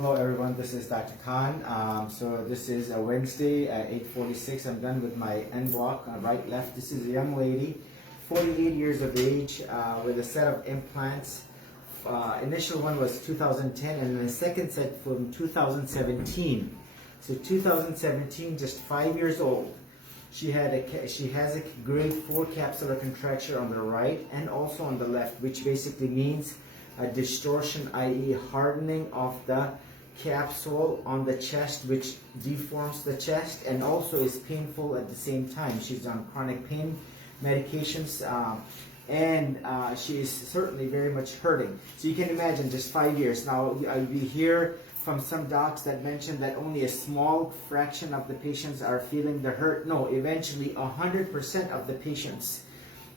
Hello everyone, this is Dr. Khan. So this is a Wednesday at 8:46. I'm done with my end block, right, left. This is a young lady, 48 years of age, with a set of implants. Initial one was 2010 and then the second set from 2017. So 2017, just 5 years old. She has a grade 4 capsular contracture on the right and also on the left, which basically means a distortion, i.e. hardening of the capsule on the chest, which deforms the chest and also is painful at the same time. She's on chronic pain medications and she is certainly very much hurting. So you can imagine just 5 years. Now we hear from some docs that mention that only a small fraction of the patients are feeling the hurt. No, eventually 100% of the patients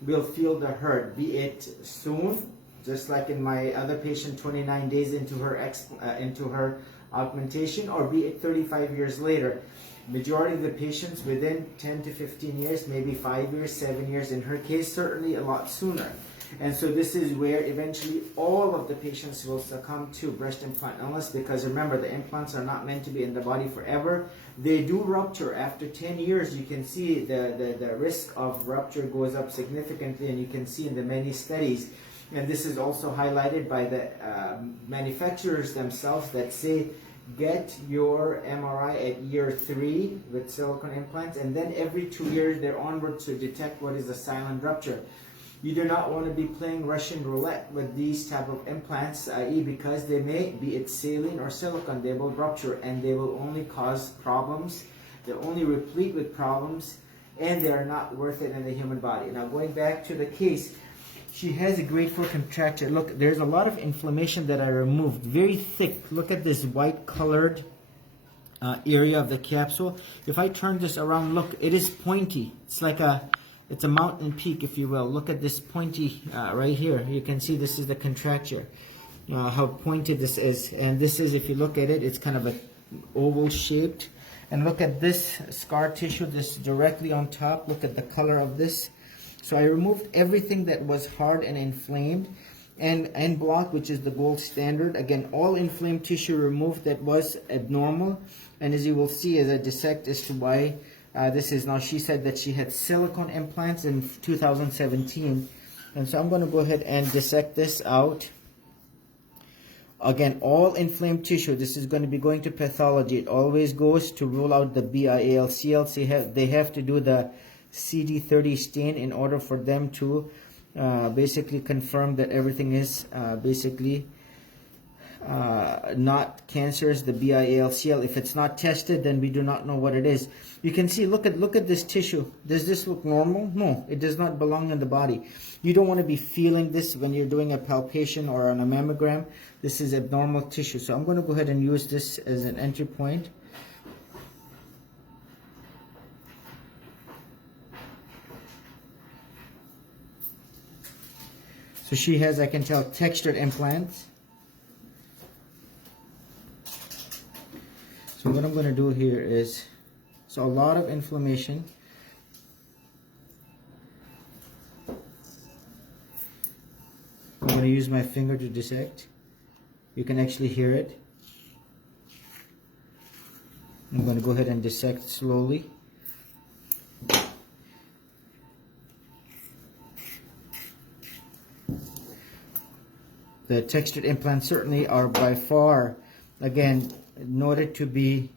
will feel the hurt, be it soon, just like in my other patient 29 days into her augmentation, or be it 35 years later. Majority of the patients within 10 to 15 years, maybe 5 years, 7 years, in her case certainly a lot sooner. And so this is where eventually all of the patients will succumb to breast implant illness, because remember, the implants are not meant to be in the body forever. They do rupture after 10 years. You can see the risk of rupture goes up significantly, and you can see in the many studies. And this is also highlighted by the manufacturers themselves that say get your MRI at year 3 with silicone implants, and then every 2 years they're onward to detect what is a silent rupture. You do not want to be playing Russian roulette with these type of implants, i.e. because they may, be it saline or silicone, they will rupture and they will only cause problems. They're only replete with problems, and they are not worth it in the human body. Now going back to the case, she has a grade 4 contracture. Look, there's a lot of inflammation that I removed, very thick. Look at this white colored area of the capsule. If I turn this around, look, it is pointy. It's a mountain peak, if you will. Look at this pointy right here. You can see this is the contracture, how pointed this is. And this is, if you look at it, it's kind of a oval shaped. And look at this scar tissue, this directly on top. Look at the color of this. So I removed everything that was hard and inflamed. And end block, which is the gold standard. Again, all inflamed tissue removed that was abnormal. And as you will see as I dissect as to why this is now, she said that she had silicone implants in 2017. And so I'm going to go ahead and dissect this out. Again, all inflamed tissue, this is going to be going to pathology. It always goes to rule out the BIALCL. So they have to do the CD30 stain in order for them to basically confirm that everything is basically not cancerous, the BIALCL. If it's not tested, then we do not know what it is. You can see, look at this tissue. Does this look normal? No, it does not belong in the body. You don't want to be feeling this when you're doing a palpation or on a mammogram. This is abnormal tissue. So I'm going to go ahead and use this as an entry point. So she has, I can tell, textured implants. So what I'm going to do here is, so a lot of inflammation. I'm going to use my finger to dissect. You can actually hear it. I'm going to go ahead and dissect slowly. The textured implants certainly are by far, again, noted to be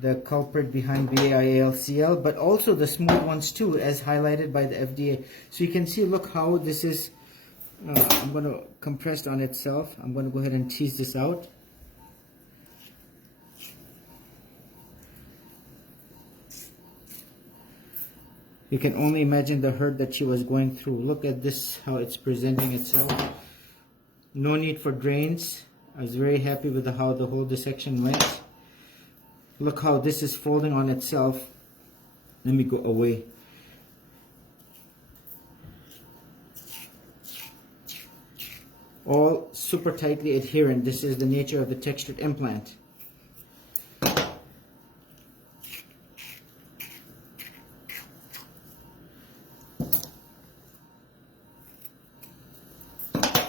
the culprit behind BIALCL, but also the smooth ones too, as highlighted by the FDA. So you can see, look how this is, I'm going to compress on itself. I'm going to go ahead and tease this out. You can only imagine the hurt that she was going through. Look at this, how it's presenting itself. No need for drains. I was very happy with how the whole dissection went. Look how this is folding on itself. Let me go away. All super tightly adherent. This is the nature of the textured implant.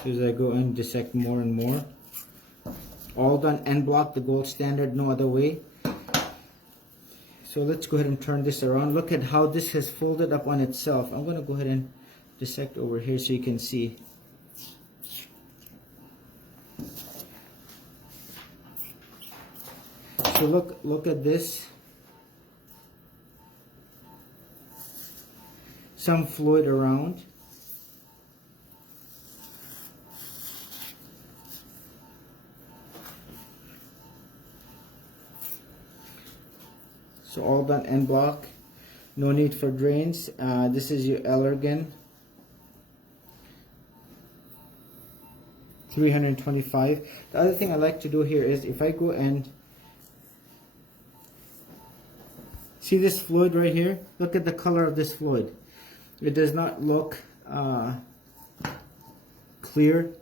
As I go and dissect more and more. All done end block, the gold standard, no other way. So let's go ahead and turn this around. Look at how this has folded up on itself. I'm going to go ahead and dissect over here so you can see. So look at this. Some fluid around. So all done end block. No need for drains. This is your Allergan 325. The other thing I like to do here is if I go and see this fluid right here, look at the color of this fluid. It does not look clear.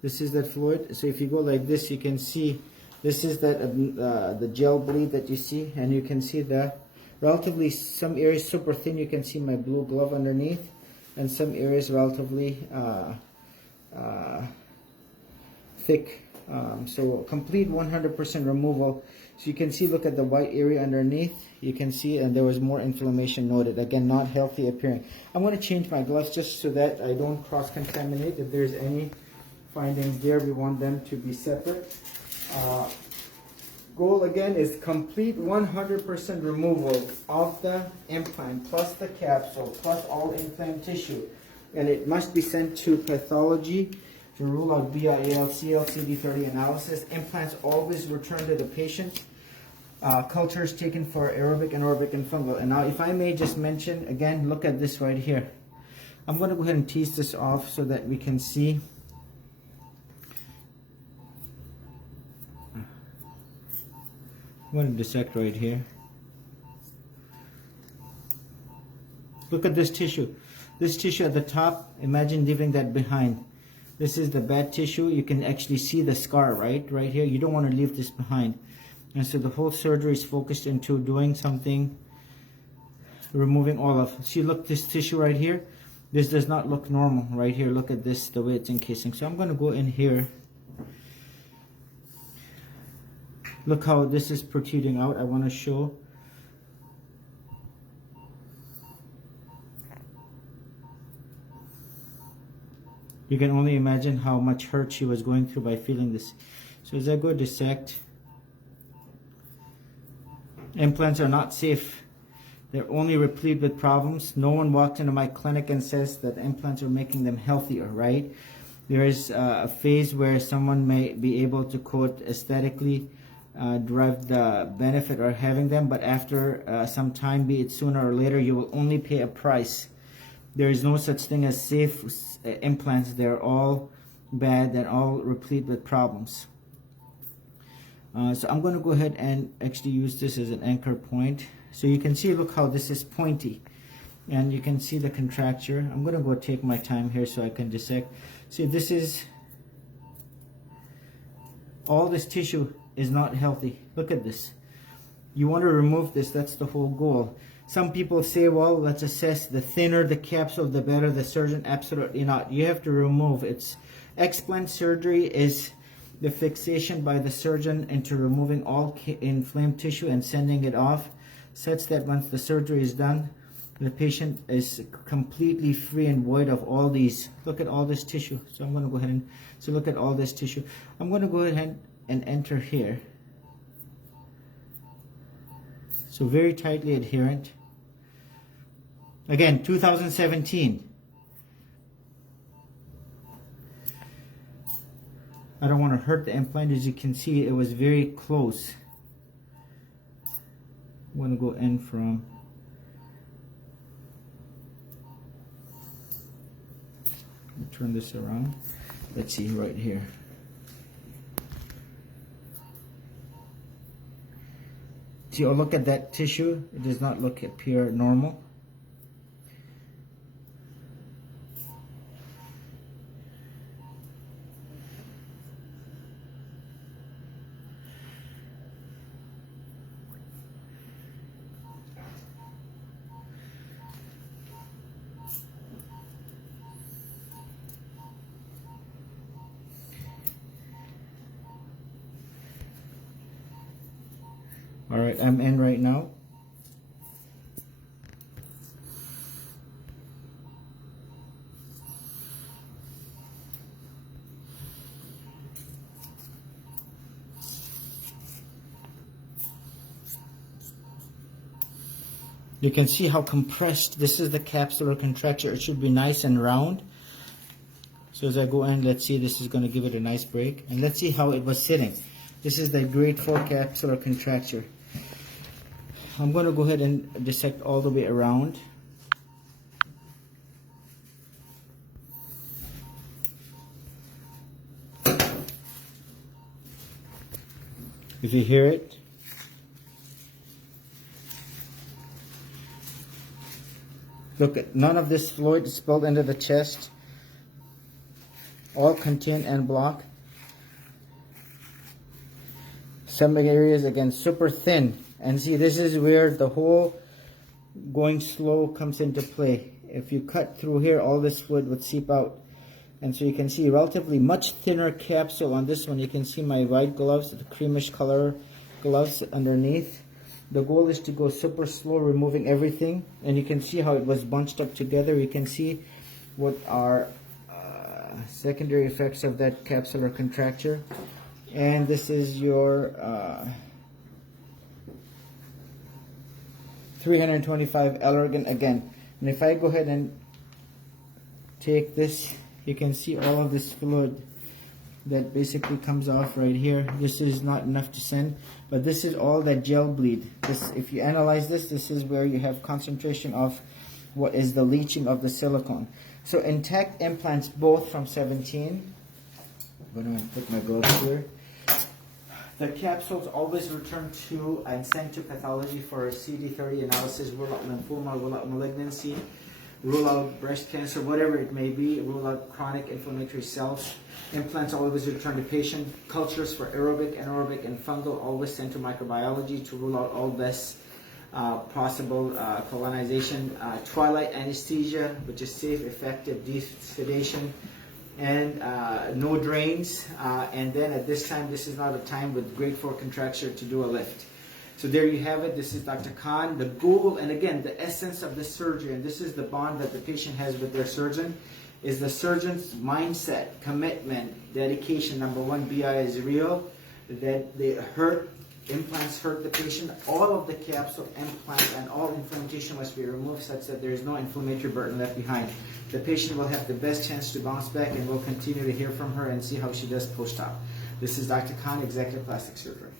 This is that fluid. So if you go like this, you can see this is that the gel bleed that you see, and you can see the relatively some areas super thin. You can see my blue glove underneath, and some areas relatively thick. So complete 100% removal. So you can see, look at the white area underneath. You can see, and there was more inflammation noted. Again, not healthy appearing. I'm going to change my gloves just so that I don't cross-contaminate. If there's any findings there, we want them to be separate. Goal again is complete 100% removal of the implant, plus the capsule, plus all implant tissue. And it must be sent to pathology to rule out BIAL, CL, CD30 analysis. Implants always return to the patient. Cultures taken for aerobic, anaerobic, and fungal. And now if I may just mention, again, look at this right here. I'm going to go ahead and tease this off so that we can see. I'm going to dissect right here. Look at this tissue. This tissue at the top, imagine leaving that behind. This is the bad tissue. You can actually see the scar right here. You don't want to leave this behind. And so the whole surgery is focused into doing something, removing all of. See, look, this tissue right here. This does not look normal right here. Look at this, the way it's encasing. So I'm going to go in here. Look how this is protruding out. I want to show. You can only imagine how much hurt she was going through by feeling this. So as I go dissect, implants are not safe. They're only replete with problems. No one walked into my clinic and says that implants are making them healthier, right? There is a phase where someone may be able to, quote, aesthetically derive the benefit of having them, but after some time, be it sooner or later, you will only pay a price. There is no such thing as safe implants. They're all bad. They're all replete with problems. So I'm going to go ahead and actually use this as an anchor point. So you can see, look how this is pointy. And you can see the contracture. I'm going to go take my time here so I can dissect. See, this is, all this tissue is not healthy. Look at this. You want to remove this. That's the whole goal. Some people say, well, let's assess. The thinner the capsule, the better. The surgeon, absolutely not. You have to remove. It's explant surgery is the fixation by the surgeon into removing all inflamed tissue and sending it off, such that once the surgery is done, the patient is completely free and void of all these. Look at all this tissue. So I'm going to go ahead and, so look at all this tissue. I'm going to go ahead and enter here. So very tightly adherent. Again, 2017. I don't want to hurt the implant. As you can see, it was very close. I'm going to go in from, turn this around. Let's see right here. See, oh, look at that tissue. It does not appear normal. All right, I'm in right now. You can see how compressed. This is the capsular contracture. It should be nice and round. So as I go in, let's see, this is going to give it a nice break. And let's see how it was sitting. This is the grade 4 capsular contracture. I'm going to go ahead and dissect all the way around. If you hear it. Look, none of this fluid is spilled into the chest. All contained and block. Some areas again super thin. And see, this is where the whole going slow comes into play. If you cut through here, all this fluid would seep out. And so you can see relatively much thinner capsule on this one. You can see my white gloves, the creamish color gloves underneath. The goal is to go super slow, removing everything. And you can see how it was bunched up together. You can see what are secondary effects of that capsular contracture. And this is your 325 Allergan again. And if I go ahead and take this, you can see all of this fluid that basically comes off right here. This is not enough to send, but this is all that gel bleed. This, if you analyze this, this is where you have concentration of what is the leaching of the silicone. So intact implants, both from 17. I'm going to put my gloves here. The capsules always return to and sent to pathology for a CD30 analysis, rule out lymphoma, rule out malignancy, rule out breast cancer, whatever it may be, rule out chronic inflammatory cells. Implants always return to patient. Cultures for aerobic, anaerobic, and fungal always sent to microbiology to rule out all best possible colonization. Twilight anesthesia, which is safe, effective, deep sedation, and no drains. And then at this time, this is not a time with grade 4 contracture to do a lift. So there you have it. This is Dr. Khan. The goal, and again, the essence of this surgery, and this is the bond that the patient has with their surgeon, is the surgeon's mindset, commitment, dedication. Number one, BI is real. That they hurt, implants hurt the patient. All of the capsule implant and all inflammation must be removed such that there is no inflammatory burden left behind. The patient will have the best chance to bounce back, and we'll continue to hear from her and see how she does post-op. This is Dr. Khan, Executive Plastic Surgery.